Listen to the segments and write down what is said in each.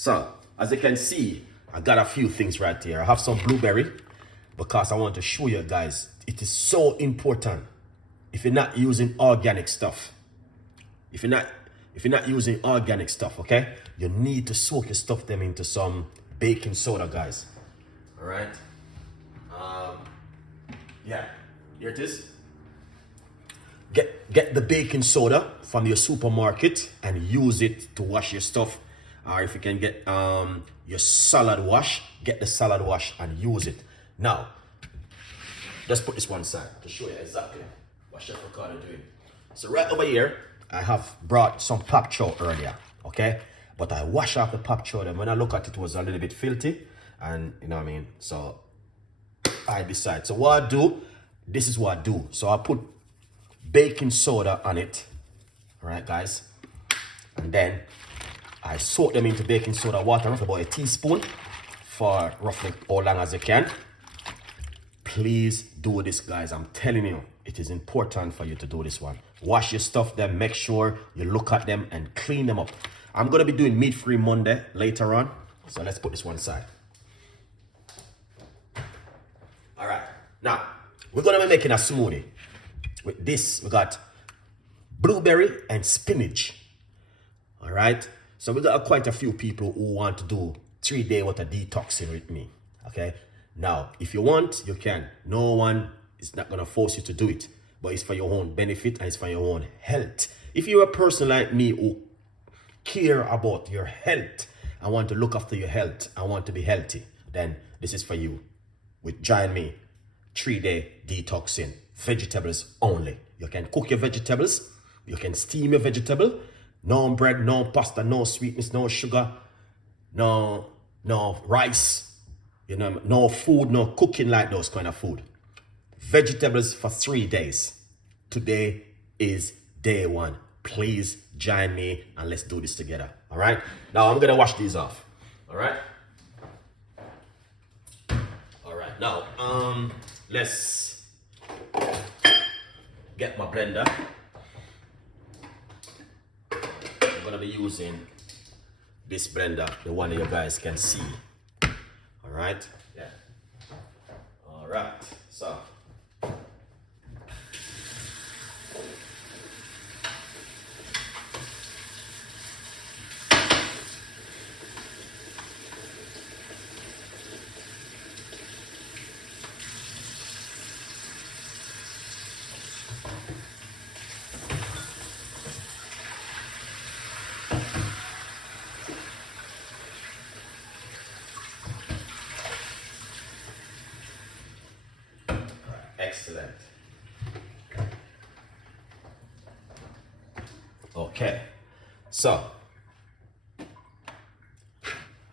So, as you can see, I got a few things right here. I have some blueberry because I want to show you guys, it is so important if you're not using organic stuff. If you're not using organic stuff, okay? You need to soak your stuff them into some baking soda, guys. All right. Yeah, here it is. Get the baking soda from your supermarket and use it to wash your stuff. Or if you can get your salad wash, get the salad wash and use it. Now, let's put this one side to show you exactly what Chef Ricardo doing. So right over here, I have brought some pop chow earlier, okay? But I wash off the pop chow, and when I look at it, it was a little bit filthy, and you know what I mean? So I decide. So what I do, this is what I do. So I put baking soda on it, all right, guys? And then I soak them into baking soda water, roughly about a teaspoon, for roughly how long as you can. Please do this, guys. I'm telling you, it is important for you to do this one. Wash your stuff then, make sure you look at them and clean them up. I'm gonna be doing meat-free Monday later on, so let's put this one aside. All right, now we're gonna be making a smoothie. With this, we got blueberry and spinach. All right, so we got quite a few people who want to do 3-day worth of detoxing with me. Okay, now if you want, you can. No one is not gonna force you to do it, but it's for your own benefit and it's for your own health. If you're a person like me who care about your health, I want to look after your health, I want to be healthy, then this is for you. Join me, 3-day detoxing, vegetables only. You can cook your vegetables, you can steam your vegetable, no bread, no pasta, no sweetness, no sugar, no rice, you know, no food, no cooking like those kind of food. Vegetables for 3 days. Today is day 1. Please join me and let's do this together. All right. Now I'm gonna wash these off. All right. All right. Now let's get my blender. I'm gonna be using this blender, the one you guys can see. All right. Yeah. All right. So. Excellent. Okay, so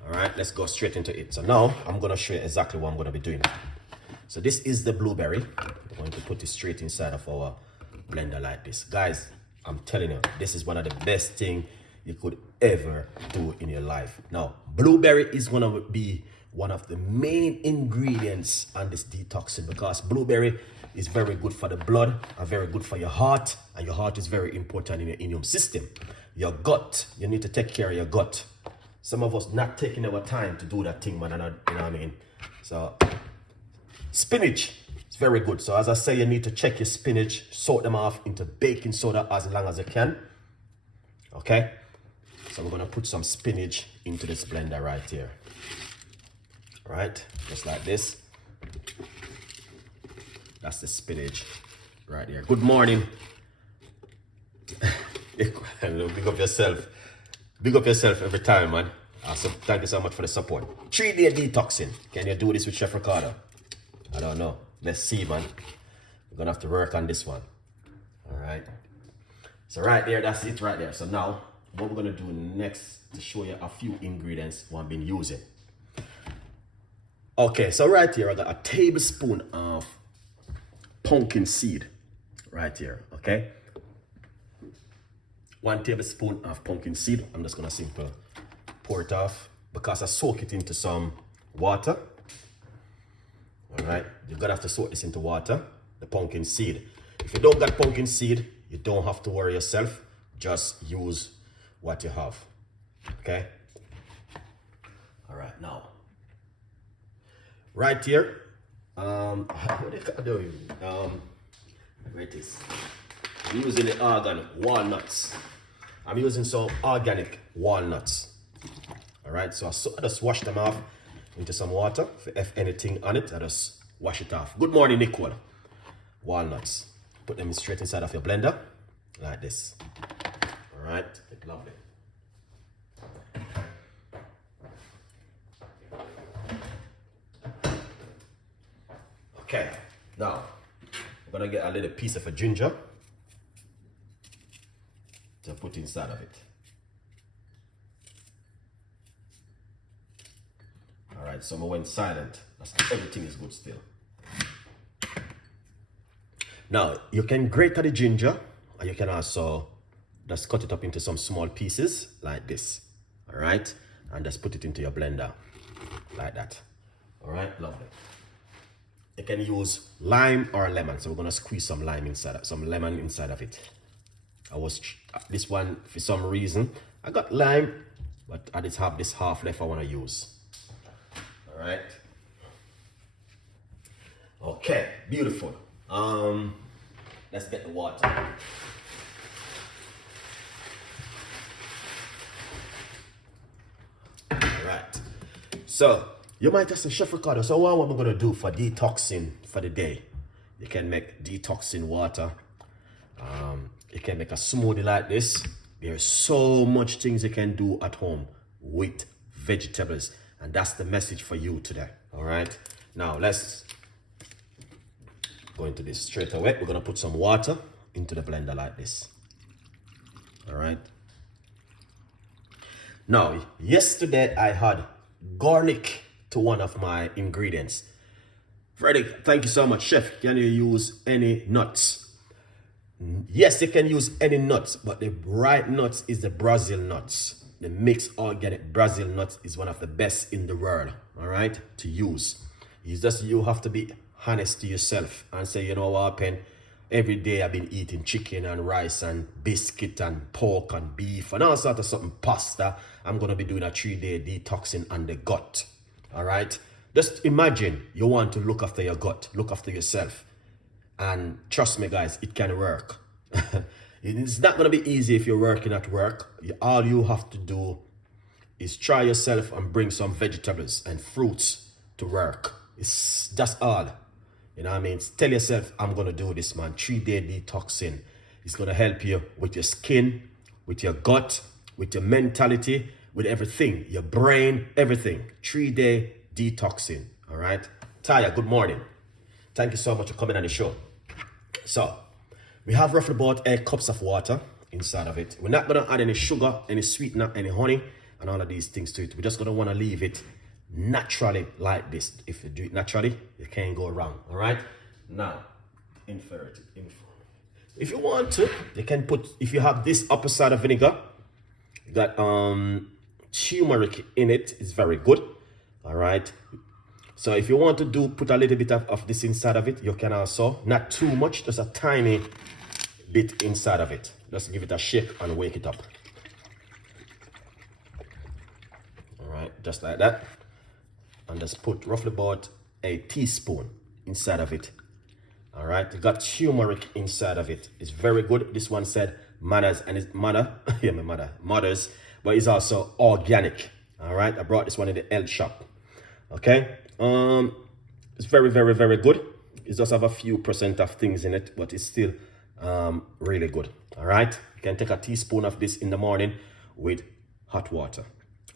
all right, let's go straight into it. So now I'm gonna show you exactly what I'm gonna be doing. So this is the blueberry. I'm going to put it straight inside of our blender like this. Guys, I'm telling you, this is one of the best things you could ever do in your life. Now, blueberry is gonna be one of the main ingredients on this detoxing, because blueberry is very good for the blood and very good for your heart, and your heart is very important in your immune system. Your gut, you need to take care of your gut. Some of us not taking our time to do that thing, man, you know what I mean? So spinach is very good. So as I say, you need to check your spinach, soak them off into baking soda as long as you can. Okay, so we're gonna put some spinach into this blender right here. Right, just like this. That's the spinach right here. Good morning. Big up yourself. Big up yourself every time, man. Awesome. Thank you so much for the support. 3-day detoxing. Can you do this with Chef Ricardo? I don't know. Let's see, man. We're gonna have to work on this one. All right. So right there, that's it right there. So now, what we're gonna do next to show you a few ingredients what I've been using. Okay, so right here I got a tablespoon of pumpkin seed right here, okay? 1 tablespoon of pumpkin seed. I'm just gonna simply pour it off because I soak it into some water. All right, you're gonna have to soak this into water, the pumpkin seed. If you don't got pumpkin seed, you don't have to worry yourself. Just use what you have, okay? All right, now. Right here, what they call doing? Where it is? I'm using the organic walnuts. I'm using some organic walnuts. All right, so I just wash them off into some water. If anything on it, I just wash it off. Good morning, Nicole. Walnuts. Put them straight inside of your blender, like this. All right, lovely. Okay, now I'm gonna get a little piece of a ginger to put inside of it. All right, so I went silent. Everything is good still. Now you can grate the ginger, or you can also just cut it up into some small pieces like this. All right, and just put it into your blender like that. All right, lovely. You can use lime or lemon, so we're gonna squeeze some lemon inside of it. This one for some reason I got lime, but I just have this half left I want to use. All right. Okay, beautiful. Let's get the water. All right. So you might just say, Chef Ricardo, so what am I gonna do for detoxing for the day? You can make detoxing water. You can make a smoothie like this. There's so much things you can do at home with vegetables, and that's the message for you today. All right. Now let's go into this straight away. We're gonna put some water into the blender like this. All right. Now, yesterday I had garlic to one of my ingredients. Freddie, thank you so much. Chef, can you use any nuts? Yes, you can use any nuts, but the right nuts is the Brazil nuts. The mixed organic Brazil nuts is one of the best in the world, all right, to use. You have to be honest to yourself and say, you know what, Pen, every day I've been eating chicken and rice and biscuit and pork and beef and all sorts of something, pasta. I'm going to be doing a 3-day detoxing on the gut, all right? Just imagine you want to look after your gut, look after yourself. And trust me, guys, it can work. It's not going to be easy if you're working at work. All you have to do is try yourself and bring some vegetables and fruits to work. It's just all. You know what I mean? Tell yourself, I'm going to do this, man. 3-day detoxing. It's going to help you with your skin, with your gut, with your mentality, with everything. Your brain, everything. 3-day detoxing. All right? Taya, good morning. Thank you so much for coming on the show. So, we have roughly about 8 cups of water inside of it. We're not going to add any sugar, any sweetener, any honey, and all of these things to it. We're just going to want to leave it naturally like this. If you do it naturally, you can't go wrong. All right? Now, inferiority. If you want to, you can put, if you have this apple cider vinegar, that turmeric in it is very good. All right? So if you want to put a little bit of this inside of it, you can also, not too much, just a tiny bit inside of it. Just give it a shake and wake it up. All right, just like that. And just put roughly about a teaspoon inside of it. All right, you got turmeric inside of it. It's very good. This one said mothers, and it's mothers, but it's also organic. All right, I brought this one in the health shop. Okay. It's very, very, very good. It does have a few % of things in it, but it's still really good. All right. You can take a teaspoon of this in the morning with hot water.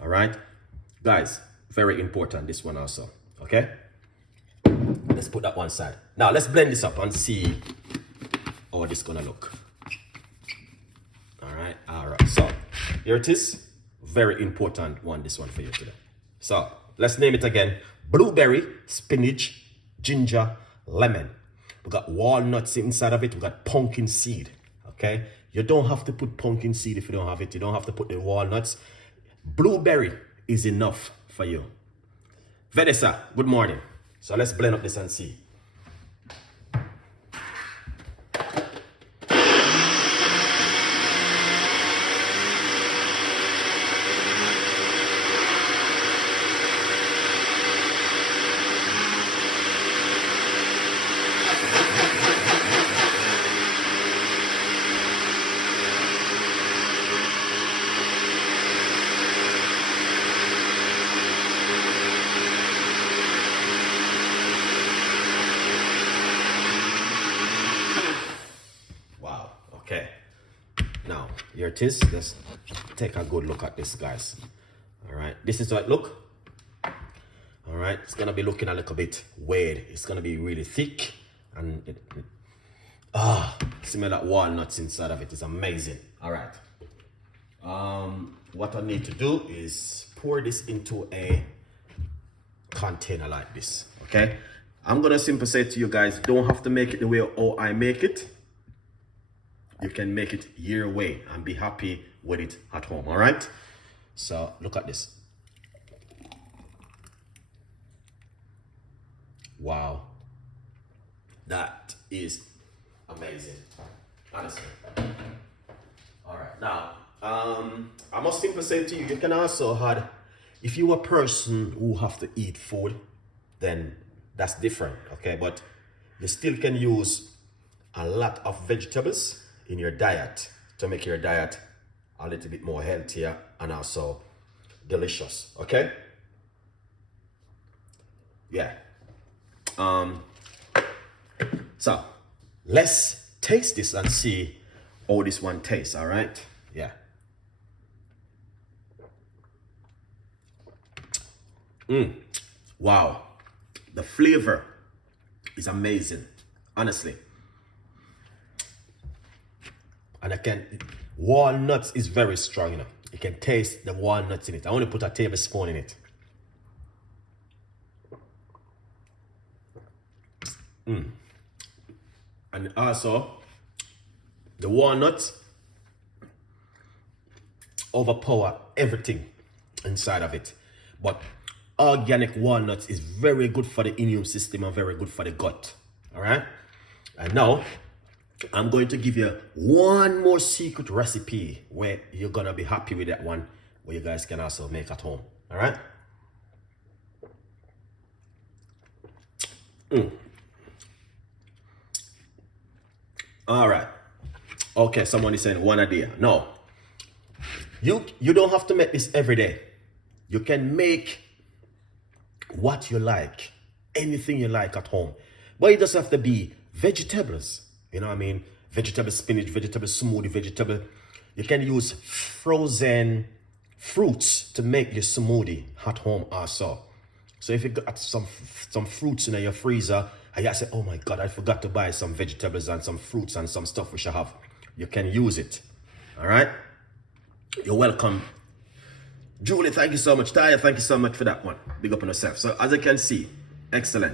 All right, guys, very important, this one also. Okay, let's put that one side. Now let's blend this up and see how this gonna look. All right, so here it is. Very important one, this one for you today. So let's name it again: blueberry, spinach, ginger, lemon. We got walnuts inside of it. We got pumpkin seed. Okay, you don't have to put pumpkin seed if you don't have it. You don't have to put the walnuts. Blueberry is enough for you. Vanessa, good morning. So let's blend up this and see. it is. Let's take a good look at this, guys. All right, this is how it look. All right, it's gonna be looking a little bit weird. It's gonna be really thick, and smell that walnuts inside of it is amazing. All right, what I need to do is pour this into a container like this. Okay, I'm gonna simply say to you guys, don't have to make it the way how I make it. You can make it your way and be happy with it at home. All right, so look at this. Wow, that is amazing, honestly. All right, now I must simply say to you, you can also add, if you're a person who have to eat food, then that's different, okay? But you still can use a lot of vegetables in your diet to make your diet a little bit more healthier and also delicious, okay? Yeah. So let's taste this and see how this one tastes. All right, yeah. Wow, the flavor is amazing, honestly. And walnuts is very strong, you know. You can taste the walnuts in it. I only put a tablespoon in it. And also, the walnuts overpower everything inside of it. But organic walnuts is very good for the immune system and very good for the gut. All right? And now, I'm going to give you one more secret recipe where you're going to be happy with that one, where you guys can also make at home. All right? All right. Okay, someone is saying one a day. No. You don't have to make this every day. You can make what you like, anything you like at home. But it doesn't have to be vegetables. You know what I mean? Vegetable spinach, vegetable smoothie, vegetable. You can use frozen fruits to make your smoothie at home also. So if you got some fruits in your freezer, and you say, oh my God, I forgot to buy some vegetables and some fruits and some stuff which I have. You can use it. All right? You're welcome. Julie, thank you so much. Taya, thank you so much for that one. Big up on yourself. So as you can see, excellent.